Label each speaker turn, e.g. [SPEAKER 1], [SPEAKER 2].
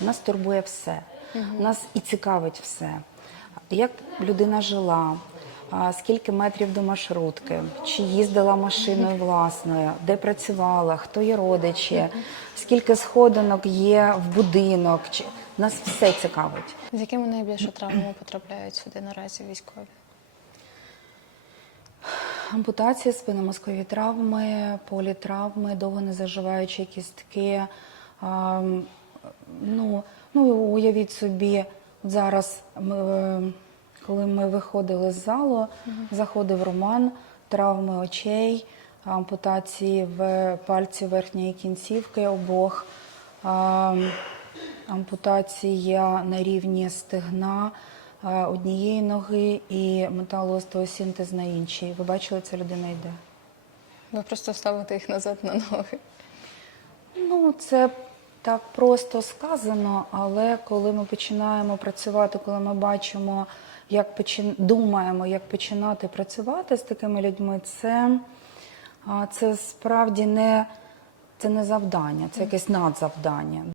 [SPEAKER 1] Нас турбує все. Нас і цікавить все. Як людина жила, скільки метрів до маршрутки, чи їздила машиною власною, де працювала, хто є родичі, скільки сходинок є в будинок. Чи... Нас все цікавить.
[SPEAKER 2] З якими найбільше травмами потрапляють сюди наразі військові?
[SPEAKER 1] Ампутації, спинномозкові травми, політравми, довго не заживаючі кістки. Ну, ну, уявіть собі, зараз, ми, е, коли ми виходили з залу, заходив Роман, травми очей, ампутації в пальці верхньої кінцівки обох, ампутація на рівні стегна однієї ноги і металоостеосінтез на іншій. Ви бачили, ця людина йде.
[SPEAKER 2] Ви просто ставите їх назад на ноги.
[SPEAKER 1] Ну, це так просто сказано, але коли ми починаємо працювати, коли ми бачимо, як почин... думаємо, як починати працювати з такими людьми, це, це справді не, це не завдання, це якесь надзавдання.